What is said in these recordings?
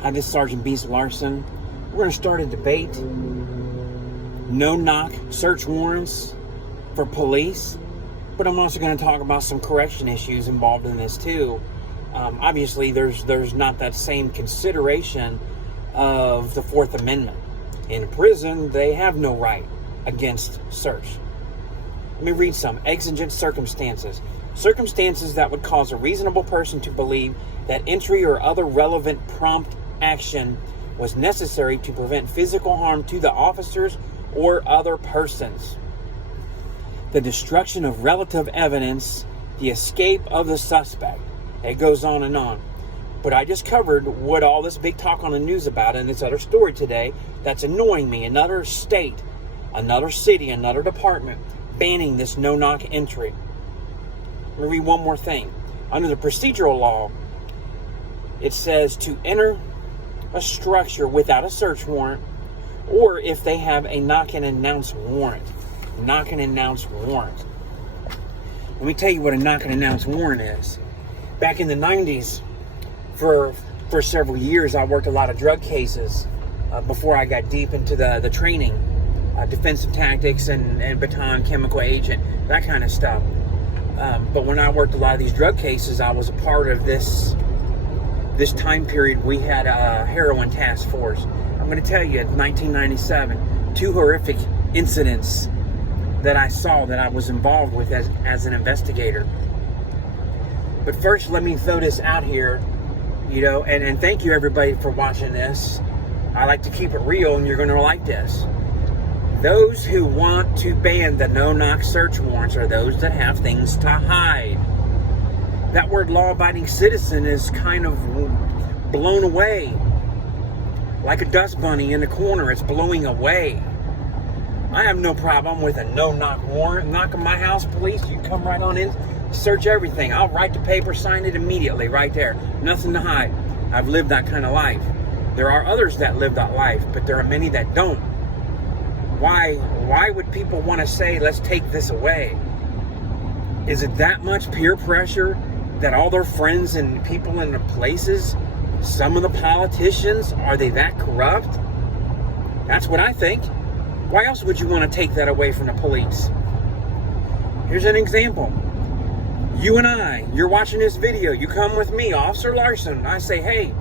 Hi, this is Sergeant Beast Larson. We're going to start a debate. No-knock search warrants for police. But I'm also going to talk about some correction issues involved in this too. Obviously, there's not that same consideration of the Fourth Amendment. In prison, they have no right against search. Let me read some. Exigent circumstances. Circumstances that would cause a reasonable person to believe that entry or other relevant prompt action was necessary to prevent physical harm to the officers or other persons. The destruction of relative evidence, the escape of the suspect. It goes on and on. But I just covered what all this big talk on the news about in this other story today that's annoying me. Another state, another city, another department banning this no-knock entry. Let me read one more thing. Under the procedural law, it says to enter a structure without a search warrant, or if they have a knock and announce warrant. Knock and announce warrant. Let me tell you what a knock and announce warrant is. Back in the 90s, for several years, I worked a lot of drug cases before I got deep into the training, defensive tactics and baton, chemical agent, that kind of stuff. But when I worked a lot of these drug cases, I was a part of this time period. We had a heroin task force. I'm going to tell you, in 1997, 2 horrific incidents that I saw that I was involved with as an investigator. But first, let me throw this out here, and thank you everybody for watching this. I like to keep it real, and you're going to like this. Those who want to ban the no-knock search warrants are those that have things to hide. That word law-abiding citizen is kind of blown away. Like a dust bunny in the corner, it's blowing away. I have no problem with a no-knock warrant. Knock on my house, police, you come right on in, search everything. I'll write the paper, sign it immediately, right there. Nothing to hide. I've lived that kind of life. There are others that live that life, but there are many that don't. Why would people want to say, let's take this away? Is it that much peer pressure that all their friends and people in the places, some of the politicians, are they that corrupt? That's what I think. Why else would you want to take that away from the police? Here's an example. You and I, you're watching this video. You come with me, Officer Larson. I say, hey,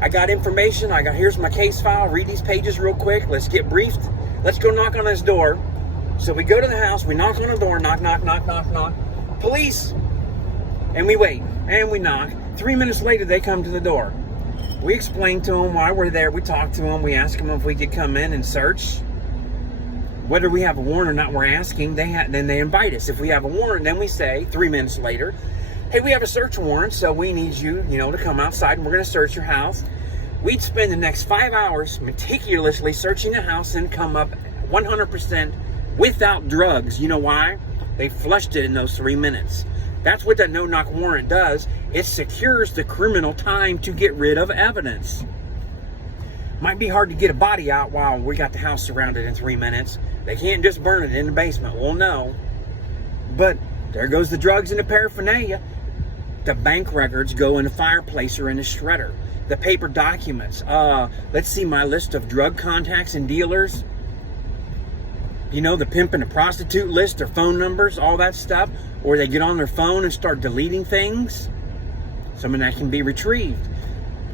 I got information. Here's my case file. Read these pages real quick. Let's get briefed. Let's go knock on this door. So we go to the house. We knock on the door. Knock, knock, knock, knock, knock. Police. And we wait. And we knock. 3 minutes later, they come to the door. We explain to them why we're there. We talk to them. We ask them if we could come in and search. Whether we have a warrant or not, we're asking. Then they invite us. If we have a warrant, then we say 3 minutes later, hey, we have a search warrant, so we need you, to come outside and we're going to search your house. We'd spend the next 5 hours meticulously searching the house and come up 100% without drugs. You know why? They flushed it in those 3 minutes. That's what that no-knock warrant does. It secures the criminal time to get rid of evidence. Might be hard to get a body out while we got the house surrounded in 3 minutes. They can't just burn it in the basement. Well, no. But there goes the drugs and the paraphernalia. The bank records go in the fireplace or in the shredder. The paper documents. Let's see my list of drug contacts and dealers. The pimp and the prostitute list, their phone numbers, all that stuff. Or they get on their phone and start deleting things. Some of that can be retrieved.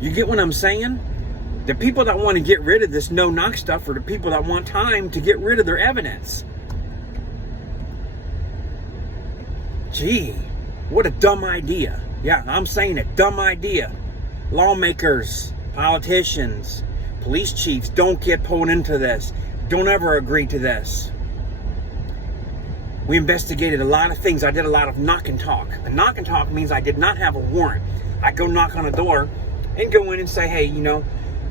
You get what I'm saying? The people that want to get rid of this no-knock stuff are the people that want time to get rid of their evidence. Gee, what a dumb idea. Yeah, I'm saying it, dumb idea. Lawmakers, politicians, police chiefs, don't get pulled into this. Don't ever agree to this. We investigated a lot of things. I did a lot of knock and talk. A knock and talk means I did not have a warrant. I go knock on a door and go in and say, hey,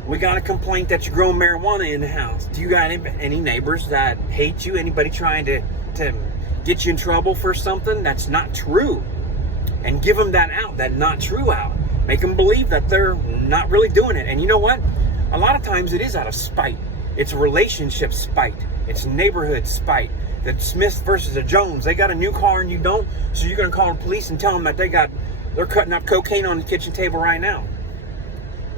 we got a complaint that you're growing marijuana in the house. Do you got any neighbors that hate you? Anybody trying to get you in trouble for something that's not true? And give them that not true out. Make them believe that they're not really doing it. And you know what? A lot of times it is out of spite. It's relationship spite. It's neighborhood spite. The Smith versus the Jones. They got a new car and you don't. So you're going to call the police and tell them that they're cutting up cocaine on the kitchen table right now.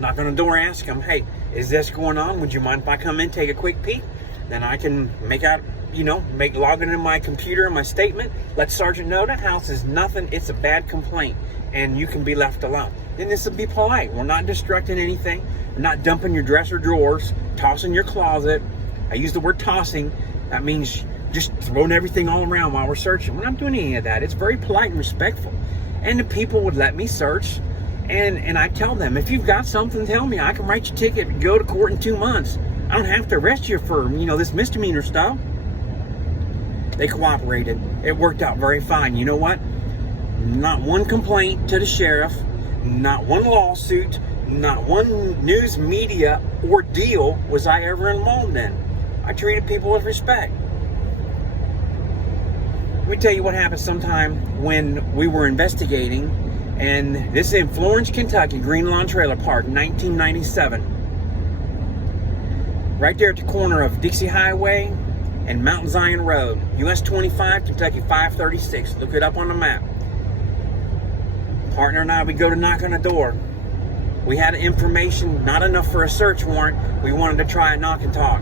knock on the door, ask them, hey, is this going on? Would you mind if I come in, take a quick peek? Then I can log it in my computer and my statement. Let Sergeant know the house is nothing. It's a bad complaint, and you can be left alone. Then this will be polite. We're not destructing anything. We're not dumping your dresser drawers, tossing your closet. I use the word tossing. That means just throwing everything all around while we're searching. We're not doing any of that. It's very polite and respectful. And the people would let me search, and I tell them, if you've got something, tell me. I can write you a ticket and go to court in 2 months. I don't have to arrest you for, this misdemeanor stuff. They cooperated. It worked out very fine. You know what? Not one complaint to the sheriff, not one lawsuit, not one news media ordeal was I ever involved in. I treated people with respect. Let me tell you what happened sometime when we were investigating, and this is in Florence, Kentucky, Green Lawn Trailer Park, 1997. Right there at the corner of Dixie Highway and Mount Zion Road, US 25, Kentucky 536. Look it up on the map. Partner and I, we go to knock on the door. We had information, not enough for a search warrant. We wanted to try a knock and talk.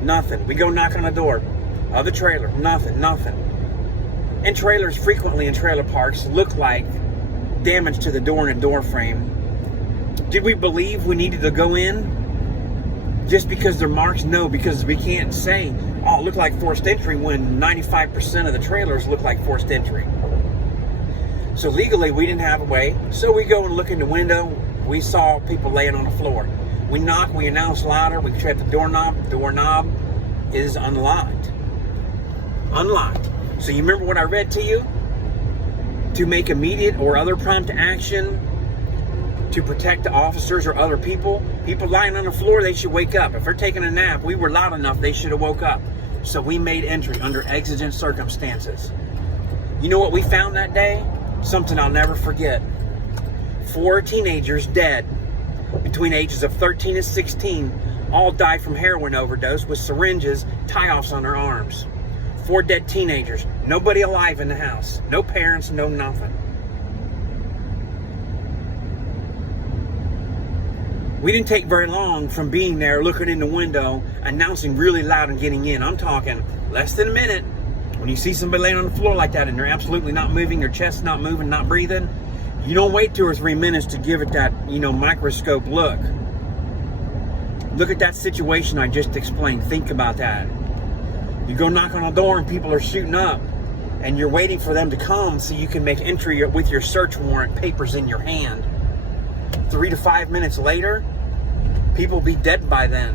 Nothing. We go knock on the door of the trailer. Nothing. And trailers frequently in trailer parks look like damage to the door and a door frame. Did we believe we needed to go in just because they're marks? No, because we can't say, oh, it looked like forced entry, when 95% of the trailers look like forced entry. So legally, we didn't have a way. So we go and look in the window. We saw people laying on the floor. We knock, we announce louder, we trap the doorknob. The doorknob is unlocked. Unlocked. So you remember what I read to you? To make immediate or other prompt action to protect the officers or other people. People lying on the floor, they should wake up. If they're taking a nap, we were loud enough, they should have woke up. So we made entry under exigent circumstances. You know what we found that day? Something I'll never forget. 4 teenagers dead between ages of 13 and 16, all died from heroin overdose with syringes, tie-offs on their arms. 4 dead teenagers, nobody alive in the house, no parents, no nothing. We didn't take very long from being there, looking in the window, announcing really loud and getting in. I'm talking less than a minute. When you see somebody laying on the floor like that and they're absolutely not moving, their chest's not moving, not breathing, you don't wait 2 or 3 minutes to give it that, microscope look. Look at that situation I just explained. Think about that. You go knock on a door and people are shooting up, and you're waiting for them to come so you can make entry with your search warrant papers in your hand. 3 to 5 minutes later, people will be dead by then.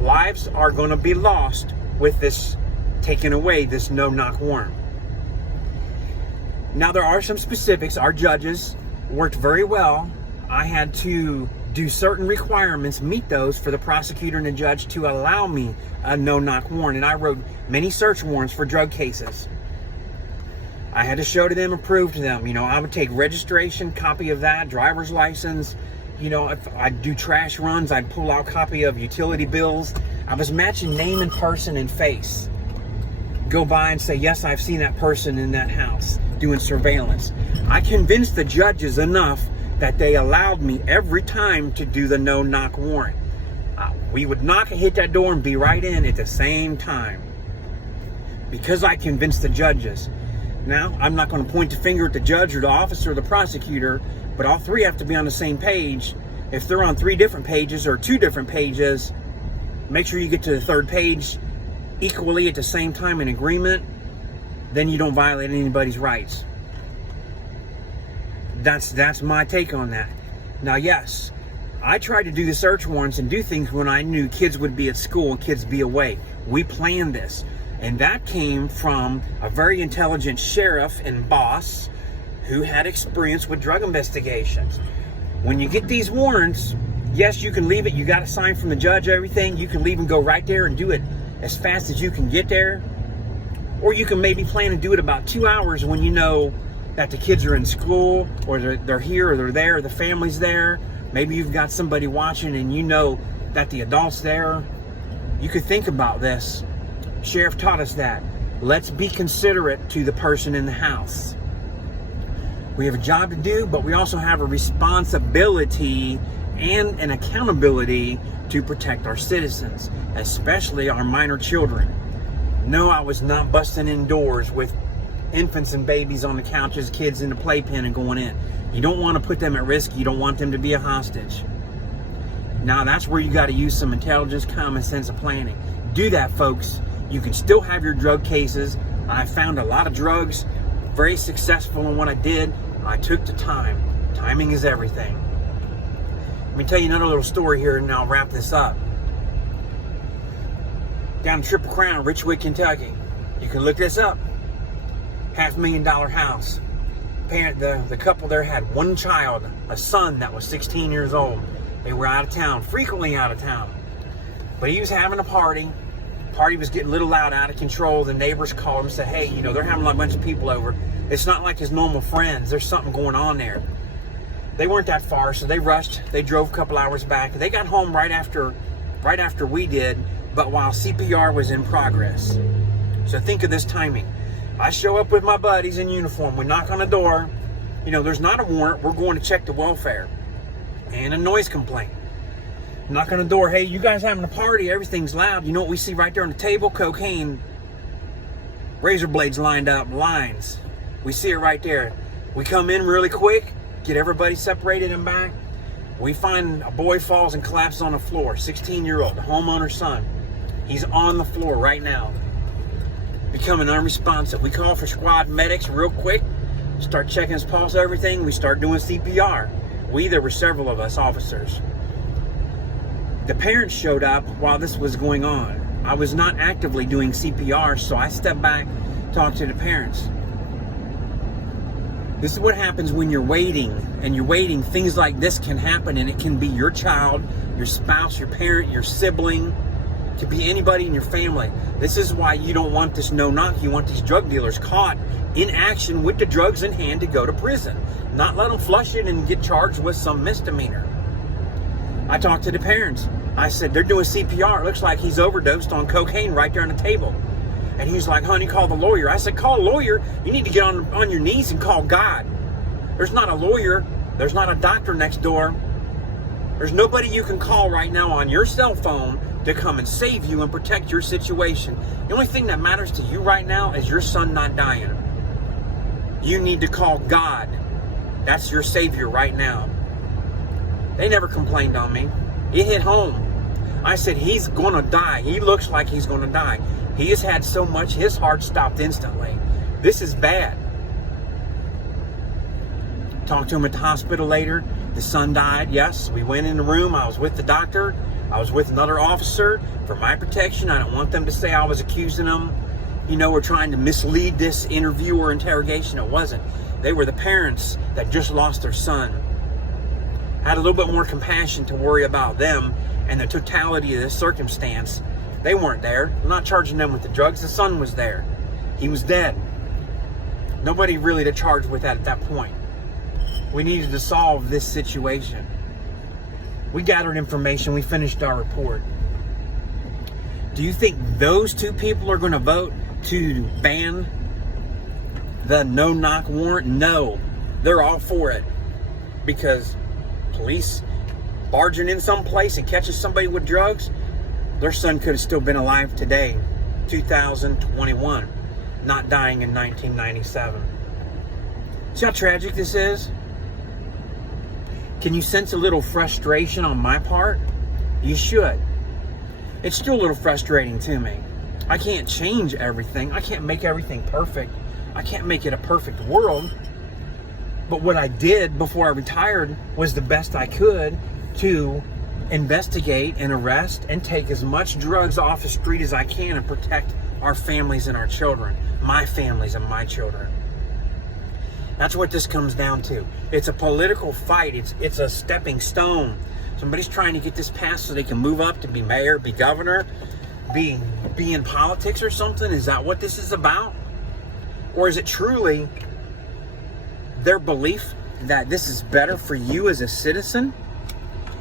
Lives are going to be lost with this taking away, this no-knock warrant. Now, there are some specifics. Our judges worked very well. I had to do certain requirements, meet those for the prosecutor and the judge to allow me a no-knock warrant. And I wrote many search warrants for drug cases. I had to show to them and prove to them. I would take registration, copy of that, driver's license. If I'd do trash runs, I'd pull out copy of utility bills. I was matching name and person and face. Go by and say, yes, I've seen that person in that house, doing surveillance. I convinced the judges enough that they allowed me every time to do the no-knock warrant. We would knock and hit that door and be right in at the same time, because I convinced the judges. Now, I'm not going to point the finger at the judge or the officer or the prosecutor, but all 3 have to be on the same page. If they're on 3 different pages or 2 different pages, make sure you get to the 3rd page equally at the same time in agreement. Then you don't violate anybody's rights. That's my take on that. Now, yes, I tried to do the search warrants and do things when I knew kids would be at school and kids be away. We planned this. And that came from a very intelligent sheriff and boss who had experience with drug investigations. When you get these warrants, yes, you can leave it. You got a sign from the judge, everything. You can leave and go right there and do it as fast as you can get there. Or you can maybe plan to do it about 2 hours when you know that the kids are in school, or they're here, or they're there, or the family's there. Maybe you've got somebody watching and you know that the adult's there. You could think about this. Sheriff taught us that. Let's be considerate to the person in the house. We have a job to do, but we also have a responsibility and an accountability to protect our citizens, especially our minor children. No, I was not busting indoors with infants and babies on the couches, kids in the playpen and going in. You don't want to put them at risk. You don't want them to be a hostage. Now that's where you got to use some intelligence, common sense, and planning. Do that, folks. You can still have your drug cases. I found a lot of drugs, very successful in what I did. I took the time. Timing is everything. Let me tell you another little story here and I'll wrap this up. Down in Triple Crown, Richwood, Kentucky. You can look this up. $500,000 house. The couple there had one child, a son that was 16 years old. They were out of town, frequently out of town. But he was having a party. Party was getting a little loud, out of control. The neighbors called him and said, hey, they're having like a bunch of people over. It's not like his normal friends. There's something going on there. They weren't that far, so they rushed. They drove a couple hours back. They got home right after we did, but while CPR was in progress. So think of this timing. I show up with my buddies in uniform. We knock on the door. There's not a warrant. We're going to check the welfare and a noise complaint. Knock on the door. Hey, you guys having a party? Everything's loud. You know what we see right there on the table? Cocaine. Razor blades lined up. Lines. We see it right there. We come in really quick. Get everybody separated and back. We find a boy falls and collapses on the floor. 16-year-old. The homeowner's son. He's on the floor right now. Becoming unresponsive. We call for squad medics real quick. Start checking his pulse, everything. We start doing CPR. There were several of us officers. The parents showed up while this was going on. I was not actively doing CPR, so I stepped back, talked to the parents. This is what happens when you're waiting, and you're waiting. Things like this can happen, and it can be your child, your spouse, your parent, your sibling. It could be anybody in your family. This is why you don't want this no-knock. You want these drug dealers caught in action with the drugs in hand to go to prison. Not let them flush it and get charged with some misdemeanor. I talked to the parents. I said, they're doing CPR. It looks like he's overdosed on cocaine right there on the table. And he's like, honey, call the lawyer. I said, call a lawyer. You need to get on your knees and call God. There's not a lawyer. There's not a doctor next door. There's nobody you can call right now on your cell phone to come and save you and protect your situation. The only thing that matters to you right now is your son not dying. You need to call God. That's your savior right now. They never complained on me. It hit home. I said, he's going to die. He looks like he's going to die. He has had so much, his heart stopped instantly. This is bad. Talked to him at the hospital later. The son died. Yes, we went in the room. I was with the doctor. I was with another officer for my protection. I don't want them to say I was accusing them, or trying to mislead this interview or interrogation. It wasn't. They were the parents that just lost their son. Had a little bit more compassion to worry about them and the totality of this circumstance. They weren't there. I'm not charging them with the drugs. The son was there. He was dead. Nobody really to charge with that at that point. We needed to solve this situation. We gathered information. We finished our report. Do you think those two people are going to vote to ban the no-knock warrant? No. They're all for it. Because police barging in someplace and catching somebody with drugs, their son could have still been alive today, 2021, not dying in 1997. See how tragic this is? Can you sense a little frustration on my part? You should. It's still a little frustrating to me. I can't change everything. I can't make everything perfect. I can't make it a perfect world. But what I did before I retired was the best I could to investigate and arrest and take as much drugs off the street as I can and protect our families and our children, my families and my children. That's what this comes down to. It's a political fight. It's a stepping stone. Somebody's trying to get this passed so they can move up to be mayor, be governor, be in politics or something. Is that what this is about? Or is it truly their belief that this is better for you as a citizen?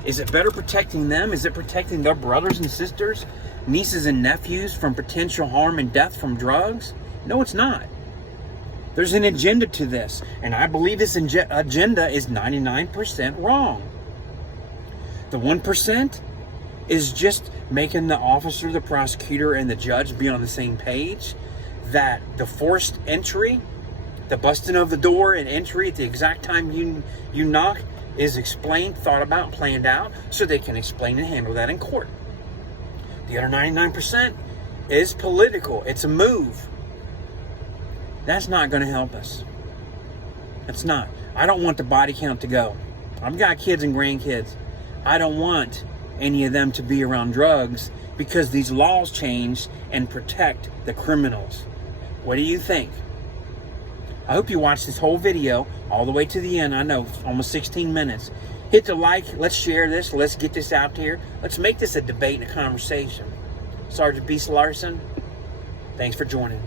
Is it better protecting them? Is it protecting their brothers and sisters, nieces and nephews from potential harm and death from drugs? No, it's not. There's an agenda to this, and I believe this agenda is 99% wrong. The 1% is just making the officer, the prosecutor, and the judge be on the same page that the forced entry, the busting of the door and entry at the exact time you knock is explained, thought about, planned out, so they can explain and handle that in court. The other 99% is political. It's a move. That's not going to help us. It's not. I don't want the body count to go. I've got kids and grandkids. I don't want any of them to be around drugs because these laws change and protect the criminals. What do you think? I hope you watched this whole video all the way to the end. I know, almost 16 minutes. Hit the like. Let's share this. Let's get this out here. Let's make this a debate and a conversation. Sergeant Beast Larson, thanks for joining.